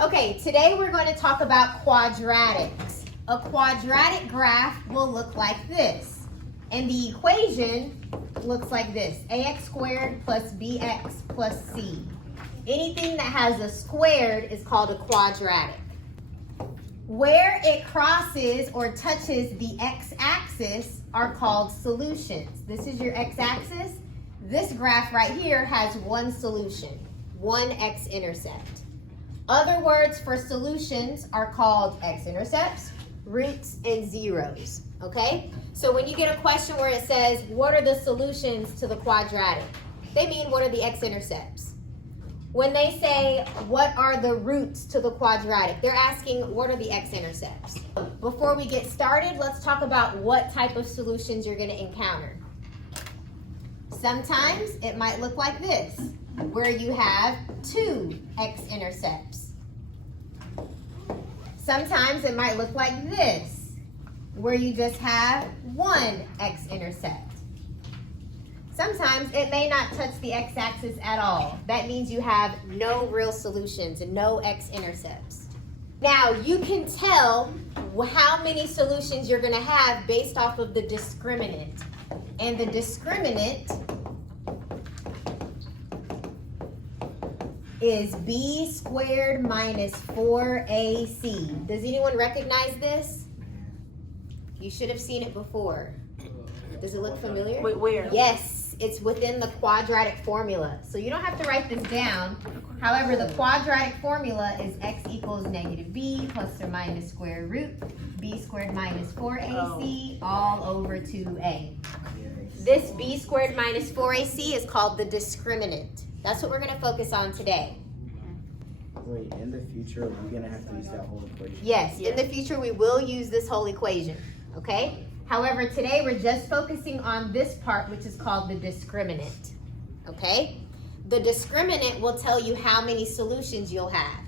Okay, today we're going to talk about quadratics. A quadratic graph will look like this. And the equation looks like this. ax squared plus bx plus c. Anything that has a squared is called a quadratic. Where it crosses or touches the x-axis are called solutions. This is your x-axis. This graph right here has one solution, one x-intercept. Other words for solutions are called x-intercepts, roots, and zeros, okay? So when you get a question where it says, what are the solutions to the quadratic? They mean, what are the x-intercepts? When they say, what are the roots to the quadratic? They're asking, what are the x-intercepts? Before we get started, let's talk about what type of solutions you're going to encounter. Sometimes it might look like this, where you have two x-intercepts. Sometimes it might look like this, where you just have one x-intercept. Sometimes it may not touch the x-axis at all. That means you have no real solutions and no x-intercepts. Now, you can tell how many solutions you're going to have based off of the discriminant. And the discriminant is b squared minus 4ac. Does anyone recognize this? You should have seen it before. Does it look familiar? Wait, where? Yes, it's within the quadratic formula. So you don't have to write this down. However, the quadratic formula is x equals negative b plus or minus square root b squared minus 4ac all over 2a. This b squared minus 4ac is called the discriminant. That's what we're going to focus on today. Wait, in the future, are we going to have to use that whole equation? Yes, in the future we will use this whole equation, okay? However, today we're just focusing on this part, which is called the discriminant, okay? The discriminant will tell you how many solutions you'll have.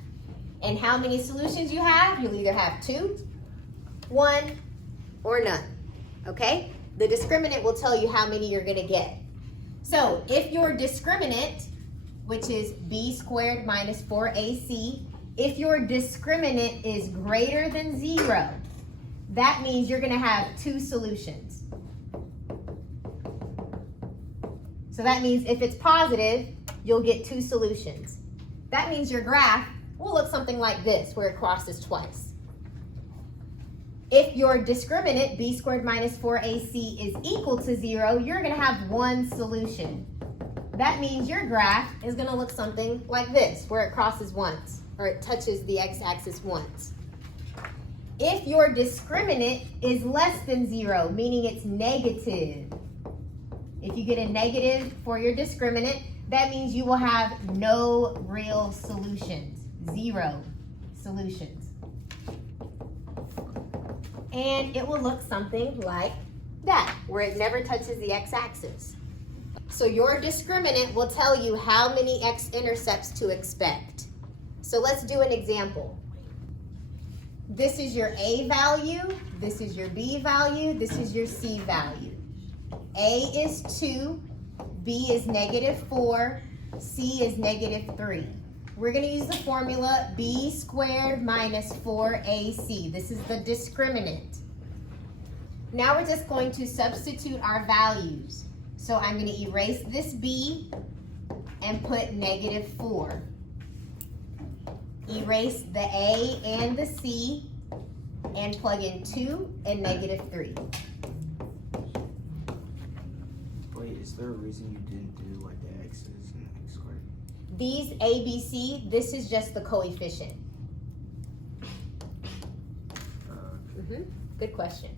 And how many solutions you have, you'll either have 2, 1, or none, okay? The discriminant will tell you how many you're going to get. So if your discriminant, which is b squared minus 4ac, if your discriminant is greater than 0, that means you're going to have 2 solutions. So that means if it's positive, you'll get 2 solutions. That means your graph will look something like this, where it crosses twice. If your discriminant, b squared minus 4ac, is equal to 0, you're going to have 1 solution. That means your graph is going to look something like this, where it crosses once, or it touches the x-axis once. If your discriminant is less than 0, meaning it's negative, if you get a negative for your discriminant, that means you will have no real solutions, 0 solutions. And it will look something like that, where it never touches the x-axis. So your discriminant will tell you how many x-intercepts to expect. So let's do an example. This is your A value, this is your B value, this is your C value. A is 2, B is negative 4, C is negative 3. We're going to use the formula b squared minus 4ac. This is the discriminant. Now we're just going to substitute our values. So I'm going to erase this b and put negative 4. Erase the a and the c and plug in 2 and negative 3. Wait, is there a reason you didn't do like the x's and x squared? These a, b, c, this is just the coefficient. Good question.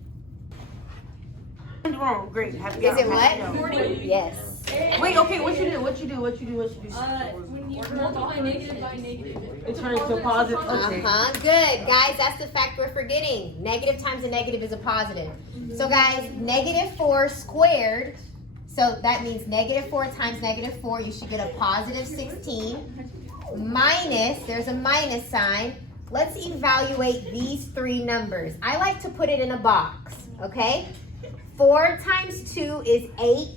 Wrong. Great. Happy Is it what? 40. Yes. Wait. Okay. What you do? When you multiply negative by negative, It turns to a positive. Okay. Good. Guys, that's the fact we're forgetting. Negative times a negative is a positive. So guys, negative 4 squared. So that means negative 4 times negative 4, you should get a positive 16. Minus, there's a minus sign. Let's evaluate these 3 numbers. I like to put it in a box, okay? 4 times 2 is 8.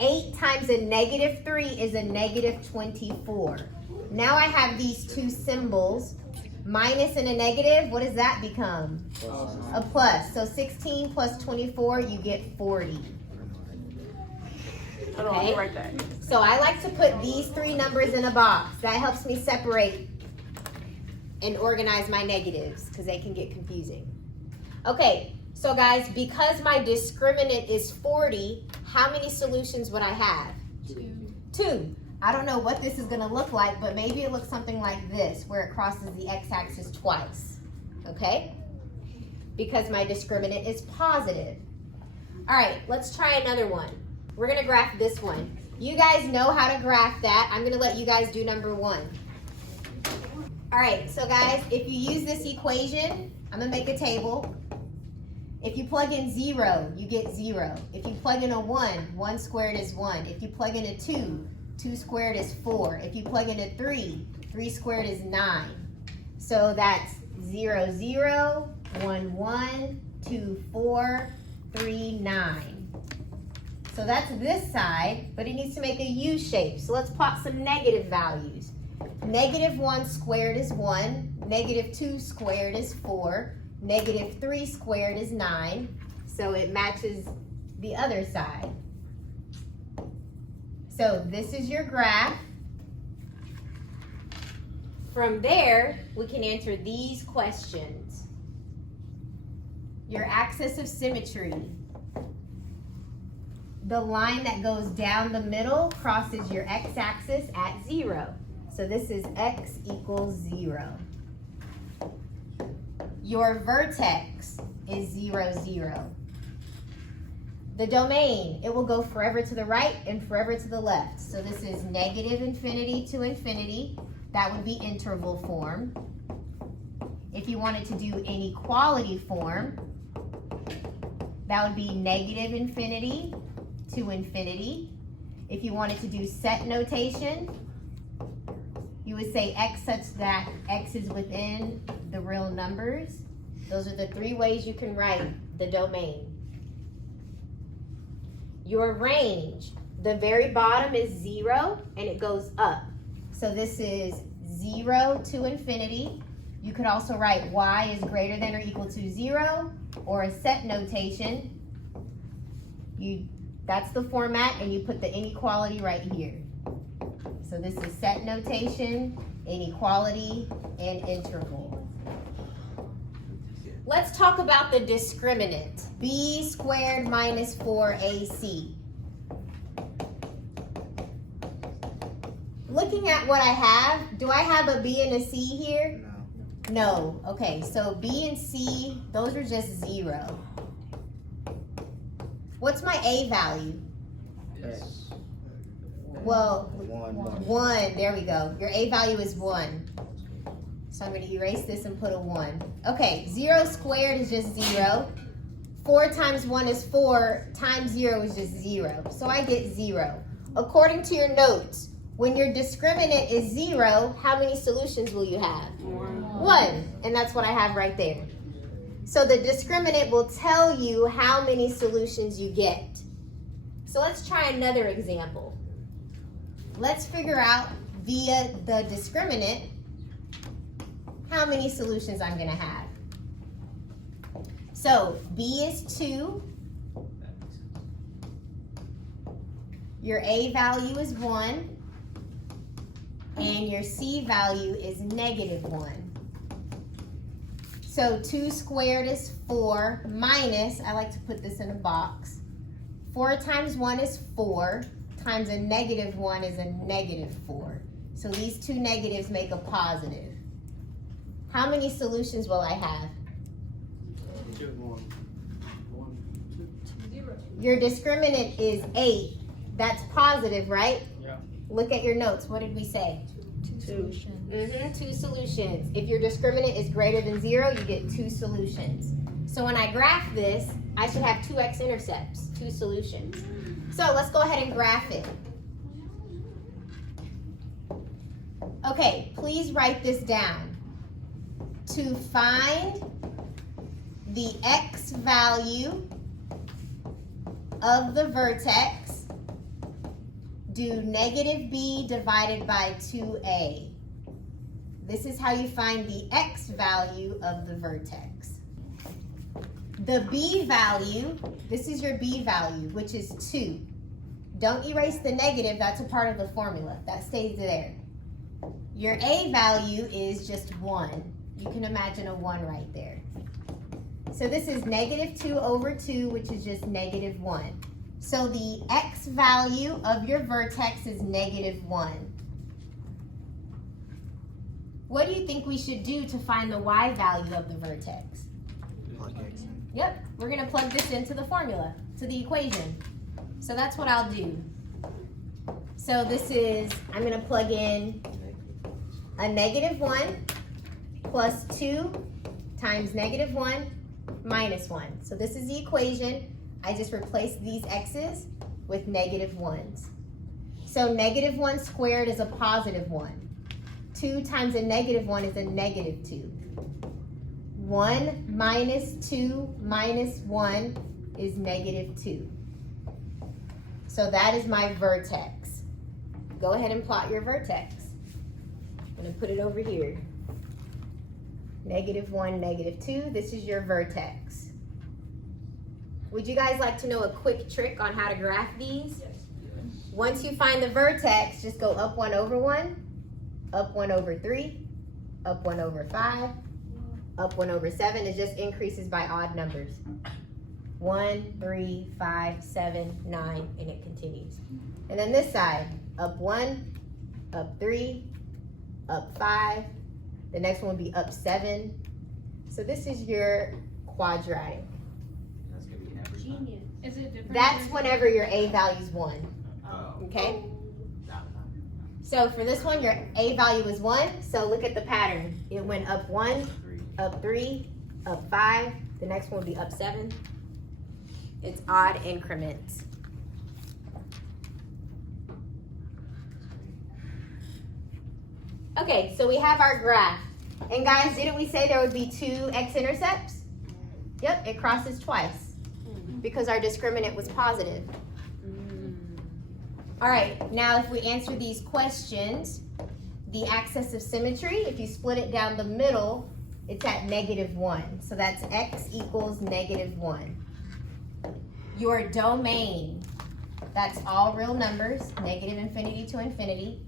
8 times a negative 3 is a negative 24. Now I have these 2 symbols. Minus and a negative, what does that become? Plus. A plus. So 16 plus 24, you get 40. Hold on, let me write that. So I like to put these three numbers in a box. That helps me separate and organize my negatives because they can get confusing. Okay, so guys, because my discriminant is 40, how many solutions would I have? 2. I don't know what this is going to look like, but maybe it looks something like this, where it crosses the x-axis twice, okay? Because my discriminant is positive. All right, let's try another one. We're going to graph this one. You guys know how to graph that. I'm going to let you guys do number 1. All right, so guys, if you use this equation, I'm going to make a table. If you plug in 0, you get 0. If you plug in a 1, 1 squared is 1. If you plug in a 2, 2 squared is 4. If you plug in a 3, 3 squared is 9. So that's 0, 0, 1, 1, 2, 4, 3, 9. So that's this side, but it needs to make a U shape. So let's plot some negative values. Negative 1 squared is 1. Negative 2 squared is 4. Negative 3 squared is 9. So it matches the other side. So this is your graph. From there, we can answer these questions. Your axis of symmetry. The line that goes down the middle crosses your x-axis at 0. So this is x equals 0. Your vertex is 0, 0. The domain, it will go forever to the right and forever to the left. So this is negative infinity to infinity. That would be interval form. If you wanted to do inequality form, that would be negative infinity to infinity. If you wanted to do set notation, you would say x such that x is within the real numbers. Those are the 3 ways you can write the domain. Your range, the very bottom is 0 and it goes up. So this is 0 to infinity. You could also write y is greater than or equal to 0, or a set notation. That's the format, and you put the inequality right here. So this is set notation, inequality, and interval. Let's talk about the discriminant. B squared minus 4ac. Looking at what I have, do I have a B and a C here? No. Okay, so B and C, those are just 0. What's my A value? X. Well, 1. 1, there we go. Your A value is 1. So I'm going to erase this and put a 1. Okay, 0 squared is just 0. 4 times 1 is 4, times 0 is just 0. So I get 0. According to your notes, when your discriminant is 0, how many solutions will you have? 1. And that's what I have right there. So the discriminant will tell you how many solutions you get. So let's try another example. Let's figure out via the discriminant how many solutions I'm going to have. So B is 2. Your A value is 1. And your C value is negative 1. So 2 squared is 4 minus, I like to put this in a box. 4 times 1 is 4, times a negative 1 is a negative 4. So these two negatives make a positive. How many solutions will I have? 0. Your discriminant is 8. That's positive, right? Yeah. Look at your notes. What did we say? 2. 2 solutions. If your discriminant is greater than 0, you get 2 solutions. So when I graph this, I should have 2 x-intercepts, 2 solutions. So let's go ahead and graph it. Okay, please write this down. To find the x value of the vertex, do negative b divided by 2a. this is how you find the x value of the vertex. The b value, this is your b value, which is 2. Don't erase the negative, that's a part of the formula. That stays there. Your a value is just 1. You can imagine a 1 right there. So this is negative 2 over 2, which is just negative 1. So the x value of your vertex is negative 1. What do you think we should do to find the y value of the vertex? Plug X in. Yep, we're gonna plug this into the formula, to the equation. So that's what I'll do. So this is, I'm gonna plug in a negative 1 plus 2 times negative 1 minus 1. So this is the equation. I just replace these x's with negative 1's. So negative 1 squared is a positive 1. 2 times a negative 1 is a negative 2. 1 minus 2 minus 1 is negative 2. So that is my vertex. Go ahead and plot your vertex. I'm going to put it over here. Negative 1, negative 2. This is your vertex. Would you guys like to know a quick trick on how to graph these? Yes. Once you find the vertex, just go up 1 over 1. Up 1 over 3, up 1 over 5, up 1 over 7. It just increases by odd numbers. 1, 3, 5, 7, 9, and it continues. And then this side, up 1, up 3, up 5. The next one will be up 7. So this is your quadratic. That's gonna be every time. Genius. Is it different? That's whenever your a value is 1. Oh. Okay? That one. So for this one, your a value is 1. So look at the pattern. It went up 1, 3. up 3, up 5. The next one will be up 7. It's odd increments. Okay, so we have our graph. And guys, didn't we say there would be 2 x-intercepts? Yep, it crosses twice because our discriminant was positive. All right, now if we answer these questions, the axis of symmetry, if you split it down the middle, it's at -1. So that's x equals -1. Your domain, that's all real numbers, -infinity to infinity.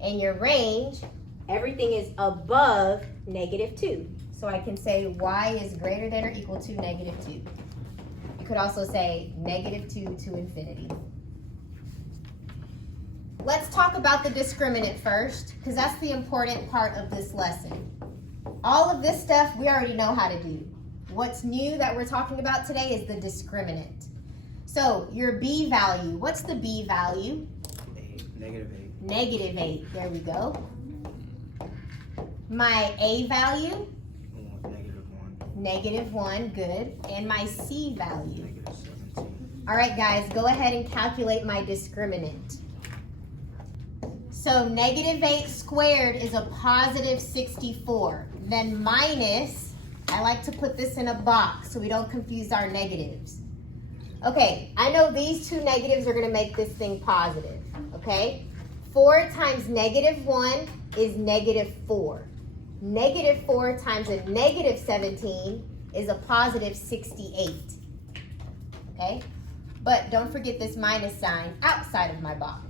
And your range, everything is above -2. So I can say y is greater than or equal to -2. You could also say -2 to infinity. Let's talk about the discriminant first, because that's the important part of this lesson. All of this stuff we already know how to do. What's new that we're talking about today is the discriminant. So your b value, what's the b value? 8. -8. -8, there we go. My a value? -1, good. And my c value? -17. All right, guys, go ahead and calculate my discriminant. So -8 squared is a positive 64. Then minus, I like to put this in a box so we don't confuse our negatives. Okay, I know these two negatives are going to make this thing positive, okay? 4 times -1 is -4. -4 times a -17 is a positive 68, okay? But don't forget this minus sign outside of my box.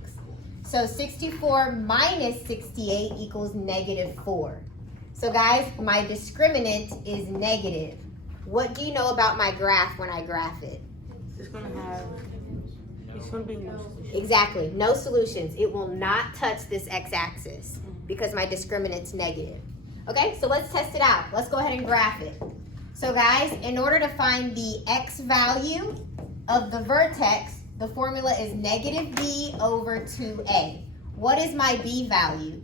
So 64 minus 68 equals -4. So guys, my discriminant is negative. What do you know about my graph when I graph it? It's gonna be no solution. Exactly, no solutions. It will not touch this x-axis because my discriminant's negative. Okay, so let's test it out. Let's go ahead and graph it. So guys, in order to find the x value of the vertex, the formula is -b over 2a. What is my b value?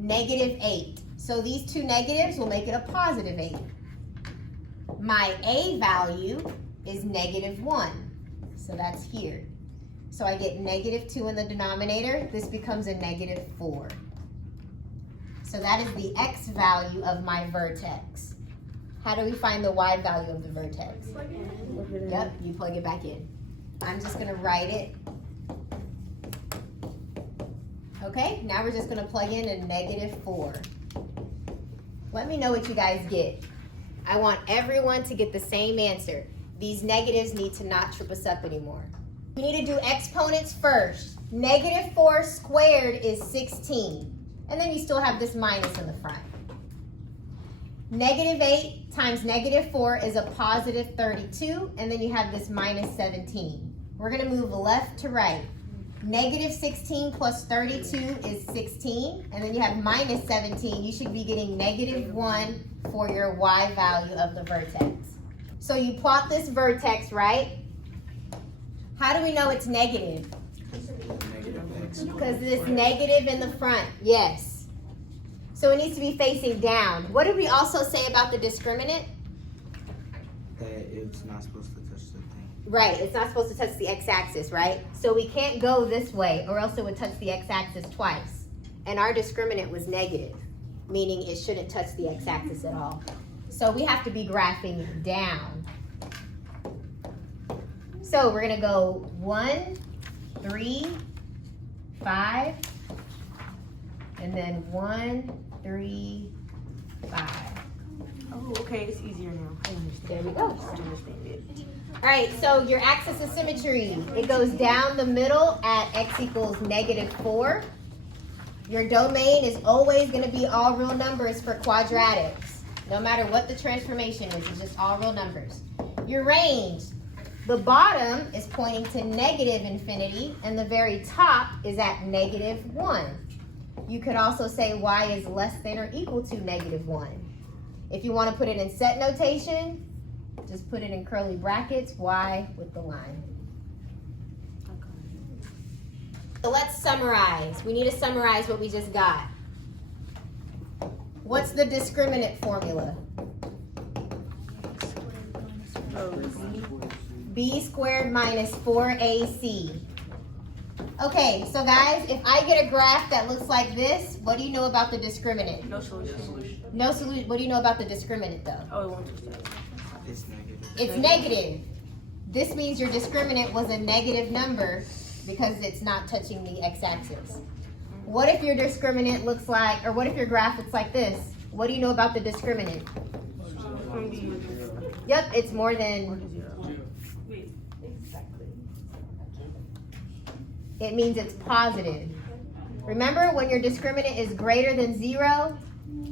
-8. So these two negatives will make it a positive 8. My a value is -1. So that's here. So I get -2 in the denominator. This becomes a -4. So that is the x value of my vertex. How do we find the y value of the vertex? Yep, you plug it back in. I'm just gonna write it. Okay, now we're just gonna plug in a -4. Let me know what you guys get. I want everyone to get the same answer. These negatives need to not trip us up anymore. We need to do exponents first. -4 squared is 16. And then you still have this minus in the front. -8 times -4 is a positive 32. And then you have this minus 17. We're gonna move left to right. -16 plus 32 is 16. And then you have minus 17. You should be getting -1 for your y value of the vertex. So you plot this vertex, right? How do we know it's negative? Because it's negative in the front, yes. So it needs to be facing down. What did we also say about the discriminant? That it's not supposed to touch the thing. Right, it's not supposed to touch the x-axis, right? So we can't go this way or else it would touch the x-axis twice. And our discriminant was negative, meaning it shouldn't touch the x-axis at all. So we have to be graphing down. So we're gonna go 1, 3, 5, and then 1, 3, 5. Oh, okay, it's easier now. I understand. There we go. I understand it. All right, so your axis of symmetry, it goes down the middle at x equals -4. Your domain is always going to be all real numbers for quadratics. No matter what the transformation is, it's just all real numbers. Your range, the bottom is pointing to -infinity, and the very top is at -1. You could also say y is less than or equal to -1. If you want to put it in set notation, just put it in curly brackets, y with the line. So let's summarize. We need to summarize what we just got. What's the discriminant formula? B squared minus 4AC. Okay, so guys, if I get a graph that looks like this, what do you know about the discriminant? No solution. No solution. What do you know about the discriminant though? Oh, it won't touch that. It's negative. It's negative. This means your discriminant was a negative number because it's not touching the x-axis. What if your discriminant looks like, or what if your graph looks like this? What do you know about the discriminant? Yep, it's more than, it means it's positive. Remember, when your discriminant is greater than 0,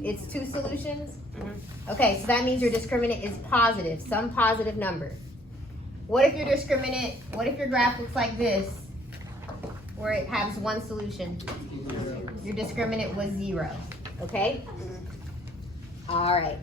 it's 2 solutions? Okay, so that means your discriminant is positive, some positive number. What if your discriminant, what if your graph looks like this, where it has 1 solution? Your discriminant was 0, okay? All right.